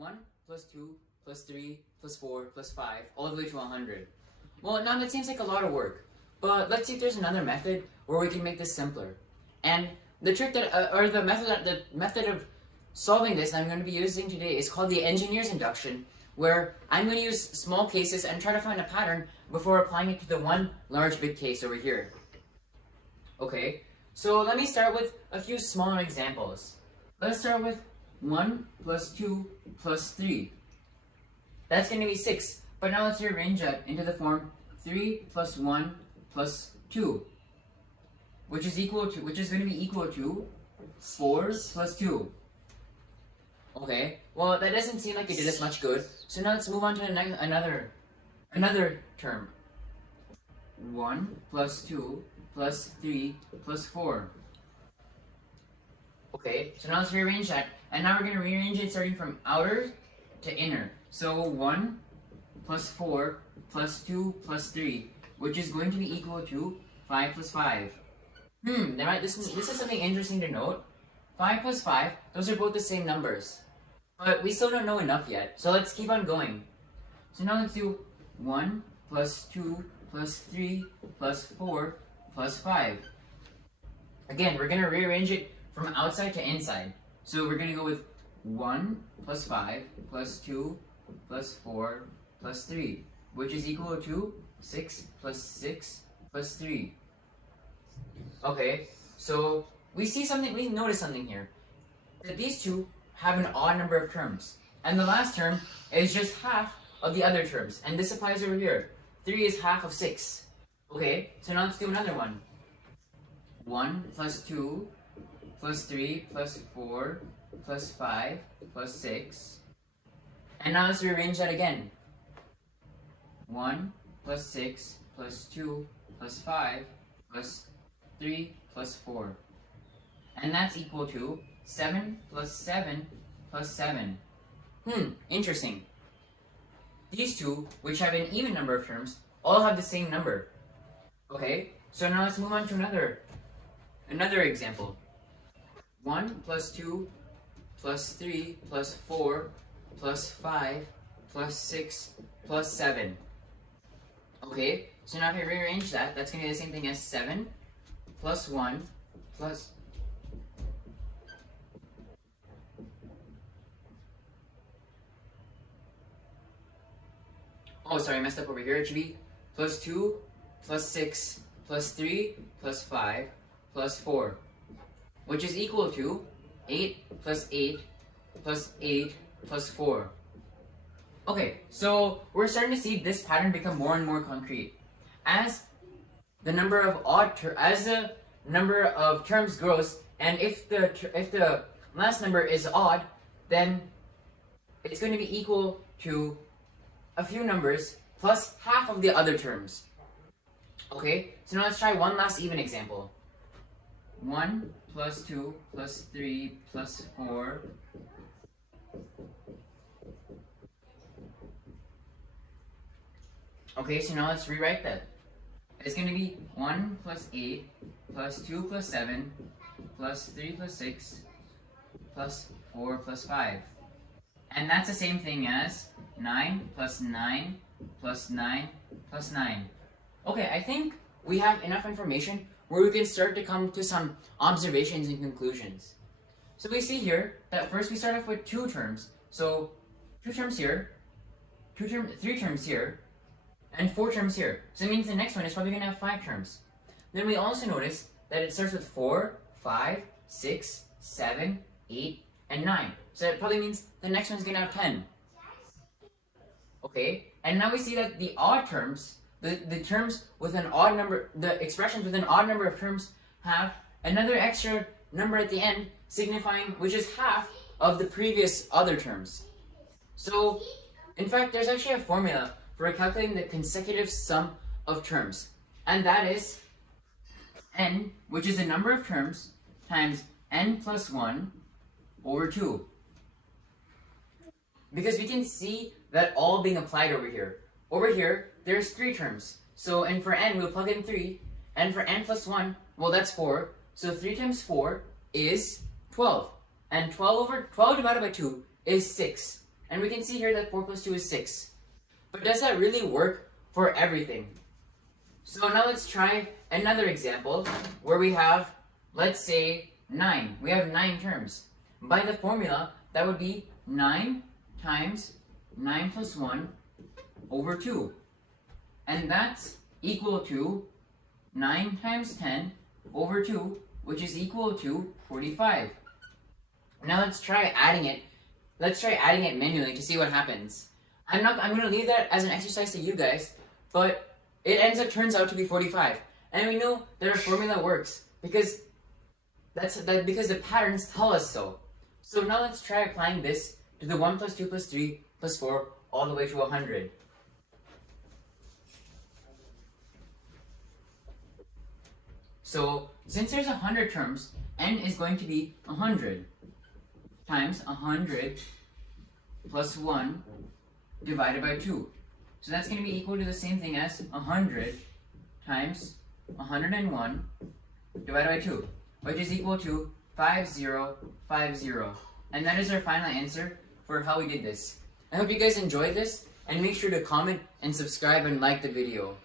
1 plus 2 plus 3 plus 4 plus 5 all the way to 100. Well, now that seems like a lot of work, but let's see if there's another method where we can make this simpler. And the trick that, or the method of solving this that I'm going to be using today is called the engineer's induction, where I'm going to use small cases and try to find a pattern before applying it to the one large big case over here. Okay, so let me start with a few smaller examples. Let's start with 1 plus 2 plus 3. That's going to be 6, but now let's rearrange that into the form 3 plus 1 plus 2, which is going to be equal to 4 plus 2. Okay, well that doesn't seem like it did us much good, so now let's move on to another term. 1 plus 2 plus 3 plus 4. Okay, so now let's rearrange that, and now we're going to rearrange it starting from outer to inner. So 1 plus 4 plus 2 plus 3, which is going to be equal to 5 plus 5. This is something interesting to note. 5 plus 5, those are both the same numbers. But we still don't know enough yet, so let's keep on going. So now let's do 1 plus 2 plus 3 plus 4 plus 5. Again, we're going to rearrange it from outside to inside. So we're going to go with 1 plus 5 plus 2 plus 4 plus 3, which is equal to 6 plus 6 plus 3. Okay, so we notice something here. That these two have an odd number of terms. And the last term is just half of the other terms. And this applies over here. 3 is half of 6. Okay, so now let's do another one. 1 plus 2 plus 3 plus 4 plus 5 plus 6. And now let's rearrange that again. 1 plus 6 plus 2 plus 5 plus 3 plus 4. And that's equal to 7 plus 7 plus 7. Interesting. These two, which have an even number of terms, all have the same number. Okay, so now let's move on to another example. 1 plus 2 plus 3 plus 4 plus 5 plus 6 plus 7. Okay, so now if I rearrange that, that's going to be the same thing as 7 plus 1 plus... Oh, sorry, I messed up over here. It should be plus 2 plus 6 plus 3 plus 5 plus 4, which is equal to 8 plus 8 plus 8 plus 4. Okay, so we're starting to see this pattern become more and more concrete. As the number of terms grows, and if the last number is odd, then it's going to be equal to a few numbers plus half of the other terms. Okay, so now let's try one last even example. 1 plus 2 plus 3 plus 4 . Okay, so now let's rewrite that. It's going to be 1 plus 8 plus 2 plus 7 plus 3 plus 6 plus 4 plus 5. And that's the same thing as 9 plus 9 plus 9 plus 9. Okay, I think we have enough information where we can start to come to some observations and conclusions. So we see here that first we start off with 2 terms. So 2 terms here, 3 terms here, and 4 terms here. So that means the next one is probably going to have 5 terms. Then we also notice that it starts with 4, 5, 6, 7, 8, and 9. So that probably means the next one's going to have 10. Okay, and now we see that the odd terms, the terms with an odd number, the expressions with an odd number of terms have another extra number at the end, signifying which is half of the previous other terms. So, in fact, there's actually a formula for calculating the consecutive sum of terms, and that is n, which is the number of terms, times n plus 1 over 2. Because we can see that all being applied over here. Over here, there's 3 terms. So, and for n, we'll plug in 3. And for n plus 1, well, that's 4. So 3 times 4 is 12. And 12 divided by 2 is 6. And we can see here that 4 plus 2 is 6. But does that really work for everything? So now let's try another example where we have, let's say, 9. We have 9 terms. By the formula, that would be 9 times 9 plus 1 over 2. And that's equal to 9 times 10 over 2, which is equal to 45. Now let's try adding it. Let's try adding it manually to see what happens. I'm going to leave that as an exercise to you guys, but it turns out to be 45. And we know that our formula works because because the patterns tell us so. So now let's try applying this to the 1 plus 2 plus 3 plus 4 all the way to 100. So since there's 100 terms, n is going to be 100 times 100 plus 1 divided by 2. So that's going to be equal to the same thing as 100 times 101 divided by 2, which is equal to 5050. And that is our final answer for how we did this. I hope you guys enjoyed this, and make sure to comment and subscribe and like the video.